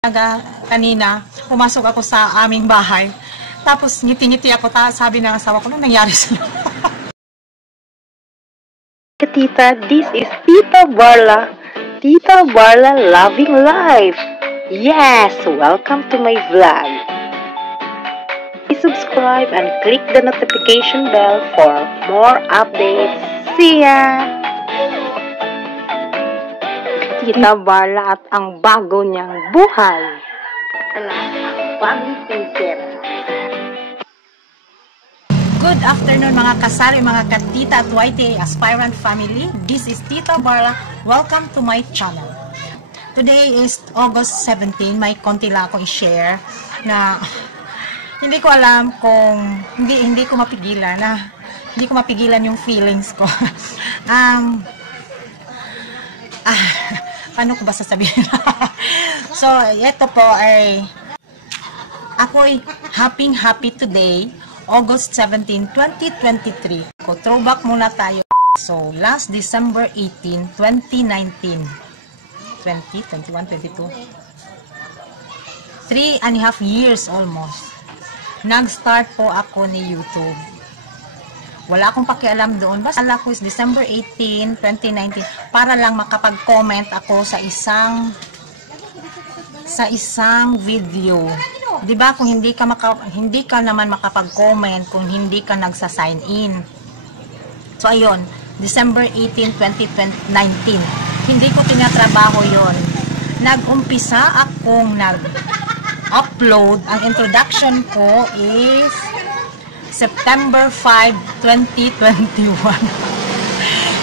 Kanina, pumasok ako sa aming bahay. Tapos ngiti-ngiti ako, sabi ng asawa ko, ano nangyari sa'yo? Tita, this is Tita Barla. Tita Barla Loving Life. Yes, welcome to my vlog. Please subscribe and click the notification bell for more updates. See ya! Tita Barla at ang bago niyang buhay. Bagong concept. Good afternoon mga kasari, mga katita at YTA aspirant family. This is Tita Barla. Welcome to my channel. Today is August 17. May konti lang akong i-share na hindi ko alam kung hindi ko mapigilan yung feelings ko. Paano ko ba sasabihin? So, ito po ay ako'y happy today, August 17, 2023. Throwback muna tayo. So, last December 18, 2019. 20, 21, 22. 3.5 years almost. Nag-start po ako ni YouTube. Wala akong pakialam doon. Basta alam ko is December 18, 2019 para lang makapag-comment ako sa isang video. 'Di ba kung hindi ka naman makapag-comment kung hindi ka nagsa-sign in. So ayun, December 18, 2019. Hindi ko tinatrabaho 'yon. Nag-umpisa akong nag-upload. Ang introduction ko is September 5, 2021.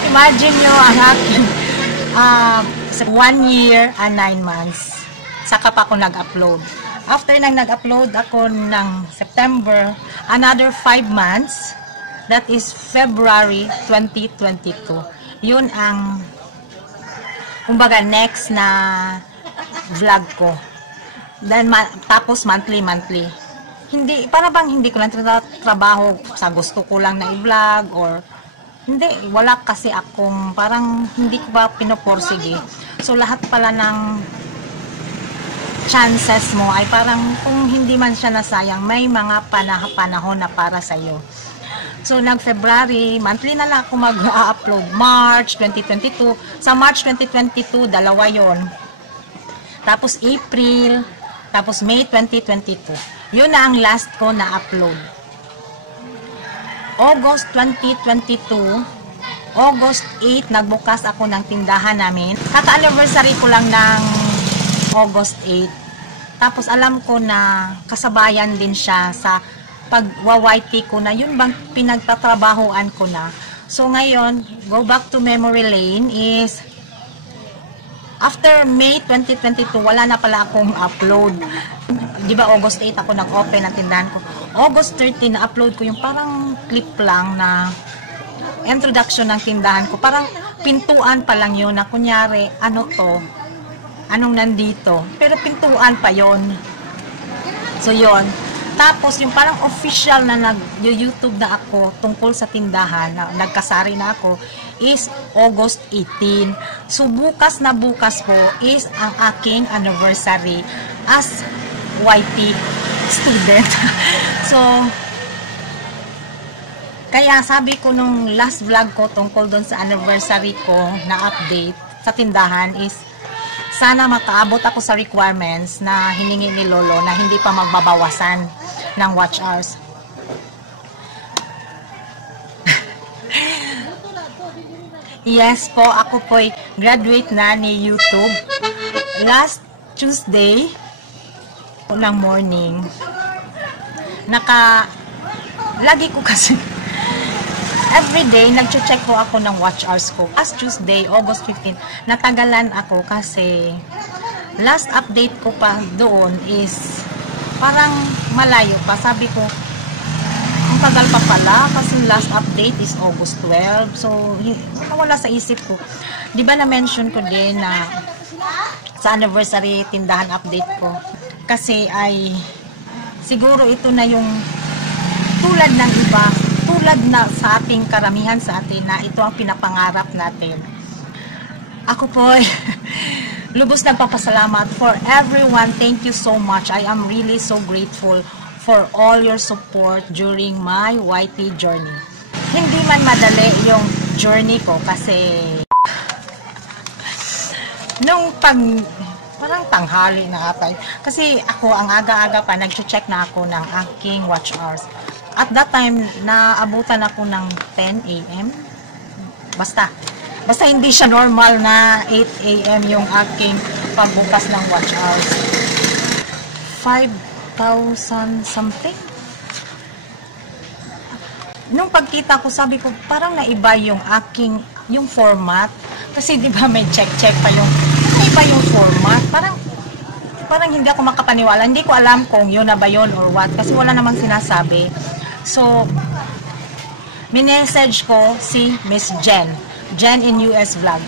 Imagine nyo ang aking 1 year and 9 months. Saka pa ako nag-upload. After nang nag-upload ako ng September, another 5 months, that is February 2022. Yun ang, kumbaga, next na vlog ko. Then, tapos monthly. Para bang hindi ko lang trabaho sa gusto ko lang na i-vlog or hindi, wala kasi akong parang hindi ko ba pinoporsige. So lahat pala ng chances mo ay parang kung hindi man siya nasayang, may mga panahon na para sa iyo. So nag-February, monthly na lang ako mag-upload. March 2022, sa March 2022 dalawa yon. Tapos April, tapos May 2022. Yun na ang last ko na upload. August 2022, August 8, nagbukas ako ng tindahan namin. Kaka-anniversary ko lang ng August 8. Tapos alam ko na kasabayan din siya sa pag-YT ko na yun bang pinagtatrabahoan ko na. So ngayon, go back to memory lane is after May 2022, wala na pala akong upload. Di ba August 8 ako nag-open ang tindahan ko. August 13 na-upload ko yung parang clip lang na introduction ng tindahan ko. Parang pintuan pa lang yun na kunyari, ano to? Anong nandito? Pero pintuan pa yon. So yon. Tapos yung parang official na nag-YouTube na ako tungkol sa tindahan, na nagkasari na ako, is August 18. So bukas na bukas po is ang aking anniversary as YT student. So kaya sabi ko nung last vlog ko tungkol doon sa anniversary ko na update sa tindahan is sana makaabot ako sa requirements na hiningi ni Lolo na hindi pa magbabawasan ng watch hours. Yes po, ako po'y graduate na ni YouTube last Tuesday ng morning. Lagi ko kasi everyday nagche-check po ako ng watch hours ko. As Tuesday, August 15, natagalan ako kasi last update ko pa doon is parang malayo pa. Sabi ko, ang tagal pa pala kasi last update is August 12. So, wala sa isip ko. Di ba na-mention ko din na sa anniversary tindahan update ko? Kasi ay siguro ito na yung tulad ng iba, tulad na sa ating karamihan sa atin na ito ang pinapangarap natin. Ako po lubos nagpapasalamat for everyone. Thank you so much. I am really so grateful for all your support during my YT journey. Hindi man madali yung journey ko kasi nung parang tanghali na ata. Kasi ako, ang aga-aga pa, nag-check na ako ng aking watch hours. At that time, naabutan ako ng 10 a.m. Basta hindi siya normal na 8 a.m. yung aking pagbukas ng watch hours. 5,000 something. Nung pagkita ko, sabi ko, parang naiba yung yung format. Kasi di ba may check pa yung, naiba yung format. Parang hindi ako makapaniwala. Hindi ko alam kung yun na ba yun or what. Kasi wala namang sinasabi. So, minessage ko si Miss Jen in US Vlog.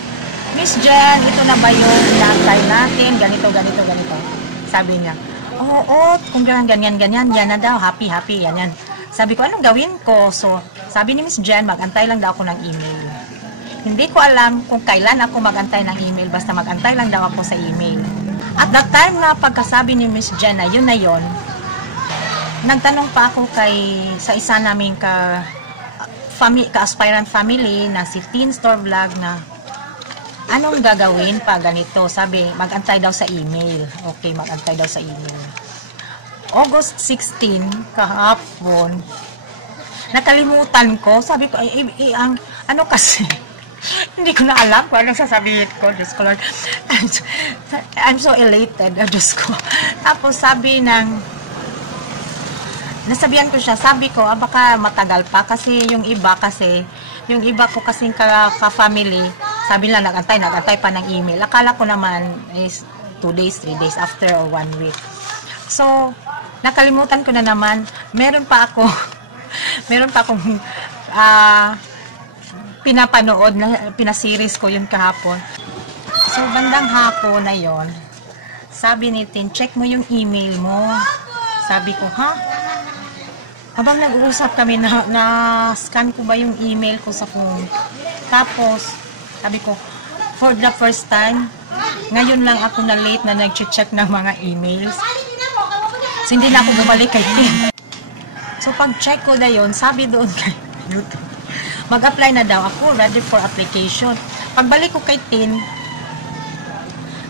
Miss Jen, ito na ba yung inaantay natin? Ganito. Sabi niya, oo, kung ganyan, yan na daw, happy, yan. Sabi ko, anong gawin ko? So, sabi ni Miss Jen, mag-antay lang daw ako ng email. Hindi ko alam kung kailan ako mag-antay ng email, basta mag-antay lang daw ako sa email. At that time na pagkasabi ni Miss Jen na yun, nagtanong pa ako sa isa naming ka-aspirant family na si Teen Store Vlog na anong gagawin pa ganito. Sabi, mag-antay daw sa email. Okay, mag-antay daw sa email. August 16, kahapon, nakalimutan ko. Sabi ko, ano kasi, hindi ko na alam kung anong sasabihin ko. Diyos ko, Lord. I'm so elated. Diyos ko. Tapos sabi nasabihan ko siya, sabi ko, baka matagal pa kasi yung iba ko kasing ka-family, sabi nila nag-antay pa ng email. Akala ko naman is 2 days, 3 days after or 1 week. So, nakalimutan ko na naman, meron pa akong pinapanood na pinaseries ko yun kahapon. So, bandang hapon na yon, sabi ni Tin, check mo yung email mo. Sabi ko, ha? Habang nag-uusap kami, na-scan ko ba yung email ko sa phone. Tapos, sabi ko, for the first time, ngayon lang ako na late na nag-check ng mga emails. So, hindi na ako bumalik kay Tin. So, pag-check ko na yun, sabi doon kay YouTube, mag-apply na daw ako, ready for application. Pagbalik ko kay Tin,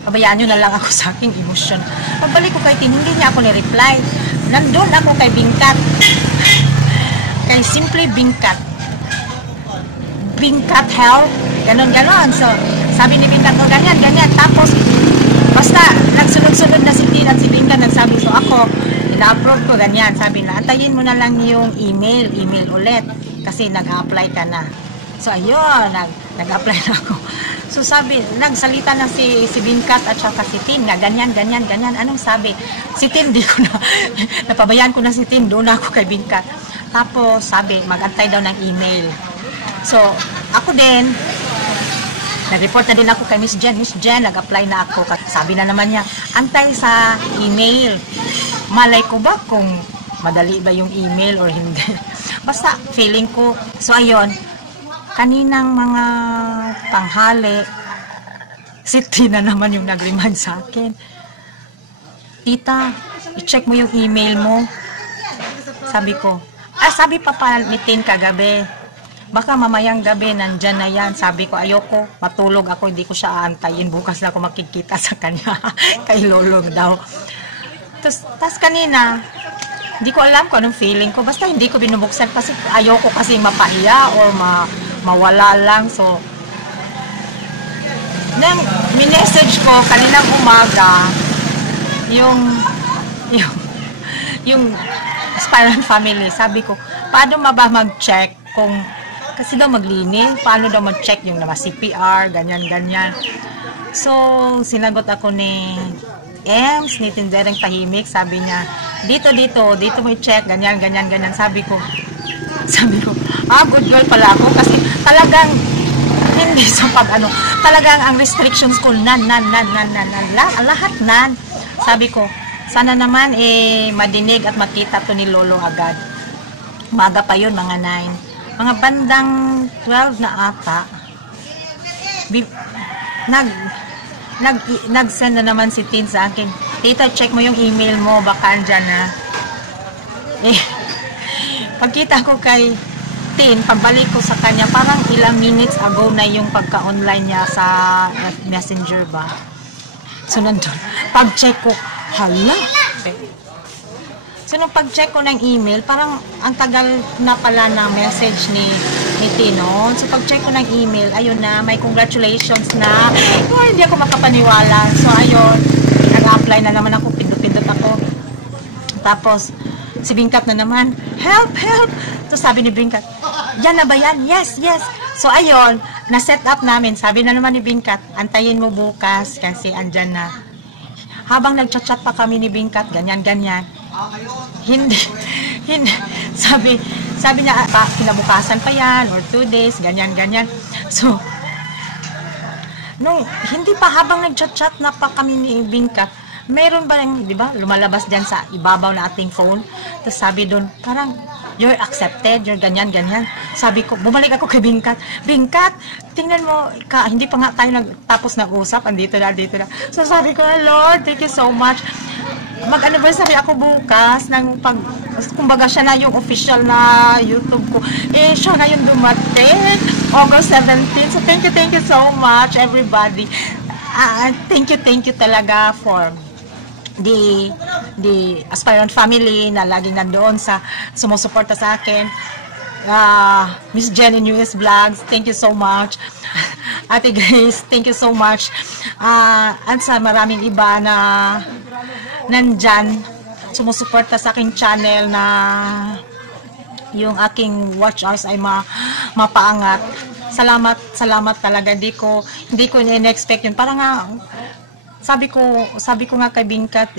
pabayaan nyo na lang ako sa aking emosyon. Pagbalik ko kay Tin, hindi niya ako ni-reply. Nandun ako kay Bingkat. Kay Simply Bingkat. Bingkat Help. Ganon. So, sabi ni Bingkat, ganyan. Tapos, basta, nagsunod-sunod na si Tin at si Bingkat nagsabi. So, ako, ina-approve ko ganyan. Sabi na, antayin mo na lang yung email ulit. Kasi nag-apply ka na. So, ayun, nag-apply na ako. So, sabi, nagsalita na si Bingkat at saka si Tin na ganyan. Anong sabi? Si Tin, di ko na, napabayaan ko na si Tin, doon ako kay Bingkat. Tapos, sabi, mag-antay daw ng email. So, ako din, nag-report na din ako kay Miss Jen. Miss Jen, nag-apply na ako. Sabi na naman niya, antay sa email. Malay ko ba kung madali ba yung email or hindi? Basta, feeling ko. So, ayun, kaninang mga tanghali, si Tina naman yung nag-remind sa akin. Tita, i-check mo yung email mo. Sabi ko, sabi pa ni Tin kagabi, baka mamayang gabi nandyan na yan. Sabi ko, ayoko, matulog ako, hindi ko siya aantayin. Bukas na ako makikita sa kanya. Kay Lolo daw. Tapos kanina, hindi ko alam kung anong feeling ko. Basta hindi ko binubuksan kasi ayoko kasi mapahiya or mawala lang. So, nang minessage ko kaninang umaga yung aspirant family, sabi ko, paano ba mag-check kung, kasi daw maglinis, paano daw mag-check yung nama CPR, ganyan. So, sinagot ako ni Ems, ni Tindereng Tahimik, sabi niya, dito mo i-check, ganyan. Sabi ko, good girl pala ako, kasi talagang, hindi sa talagang ang restrictions ko, lahat nan. Sabi ko, sana naman madinig at makita to ni Lolo agad. Umaga pa yun, mga 9. Mga bandang 12 na ata, nag-send na naman si Tin sa akin. Tita, check mo yung email mo, baka andyan na. Eh, pagkita ko kay Tin, pagbalik ko sa kanya, parang ilang minutes ago na yung pagka-online niya sa Messenger ba. So, nandun. Pag-check ko, hala. So, nung pag-check ko ng email, parang ang tagal na pala na message ni Tino. So, pag-check ko ng email, ayun na, may congratulations na. Oh, hindi ako makapaniwala. So, ayun, nag-apply na naman ako, pindot-pindot ako. Tapos, si Bingkat na naman, help, help! So, sabi ni Bingkat, yan na ba yan? Yes, yes! So, ayun, na-set up namin. Sabi na naman ni Bingkat, antayin mo bukas kasi andyan na. Habang nagchat-chat pa kami ni Bingkat, ganyan-ganyan. Hindi, sabi niya, kinabukasan pa yan, or 2 days, ganyan-ganyan. So, nung, hindi pa habang nagchat-chat na pa kami ni Bingkat, meron ba yung, di ba, lumalabas dyan sa ibabaw na ating phone. Tapos sabi doon, parang, you're accepted, you're ganyan-ganyan. Sabi ko, bumalik ako kay Bingkat. Bingkat, tingnan mo, hindi pa nga tayo tapos nag-usap, andito na. So sabi ko, Lord, thank you so much. Mag-anniversary ako bukas ng kumbaga siya na yung official na YouTube ko. Eh, siya na yung dumating, August 17. So thank you so much, everybody. Thank you talaga for the aspirant family na laging nandoon sa sumusuporta sa akin. Miss Jen in US Vlogs, thank you so much. Ate Grace, thank you so much. At sa maraming iba na nandyan sumusuporta sa aking channel na yung aking watch hours ay mapaangat. Salamat talaga. Hindi ko in-expect yun. Parang nga sabi ko nga kay Bingkat,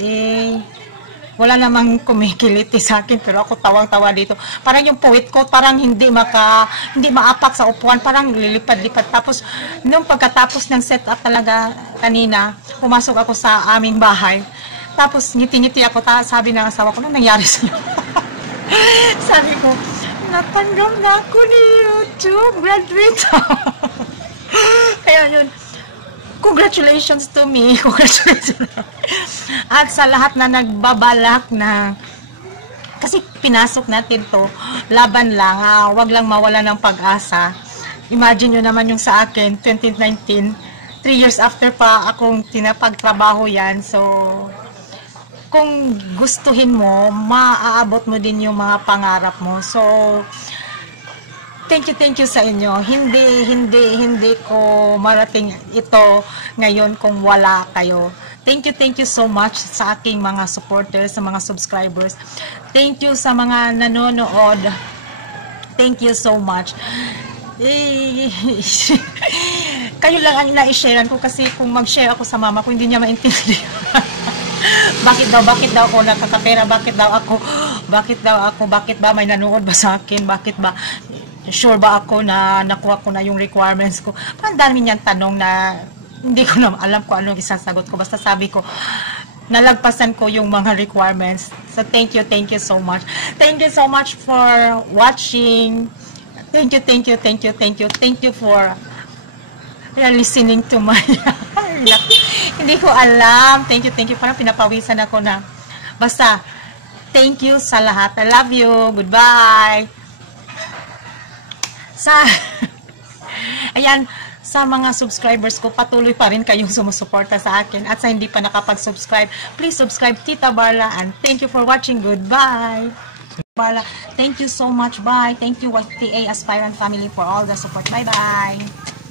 wala namang kumikiliti sa akin, pero ako tawang-tawa dito. Parang yung poet ko, parang hindi maapak sa upuan, parang lilipad-lipad. Tapos, nung pagkatapos ng setup talaga kanina, pumasok ako sa aming bahay. Tapos, ngiti-ngiti ako, sabi ng asawa ko, ano nangyari sa'yo? Sabi ko, natanggap na ako ni YouTube, graduate. Kaya yun, congratulations to me. Congratulations. At sa lahat na nagbabalak na, kasi pinasok natin to, laban lang, wag lang mawala ng pag-asa. Imagine nyo naman yung sa akin, 2019, 3 years after pa akong tinapagtrabaho yan. So, kung gustuhin mo, maaabot mo din yung mga pangarap mo. So, thank you sa inyo. Hindi ko marating ito ngayon kung wala kayo. Thank you so much sa aking mga supporters, sa mga subscribers. Thank you sa mga nanonood. Thank you so much. Kayo lang ang ina-sharean ko kasi kung mag-share ako sa mama ko, hindi niya maintindihan. Bakit daw ako nakakapera? Bakit ba may nanood ba sa akin? Bakit ba sure ba ako na nakuha ko na yung requirements ko? Parang dami niyang tanong na hindi ko na alam kung anong isasagot ko. Basta sabi ko, nalagpasan ko yung mga requirements. So, thank you so much. Thank you so much for watching. Thank you for listening to my hindi ko alam. Thank you. Parang pinapawisan ako na. Basta, thank you sa lahat. I love you. Goodbye. Ayan, sa mga subscribers ko, patuloy pa rin kayong sumusuporta sa akin. At sa hindi pa nakapag-subscribe, please subscribe Tita Barla. And thank you for watching. Goodbye. Barla, thank you so much. Bye. Thank you, TA Aspirant family, for all the support. Bye-bye.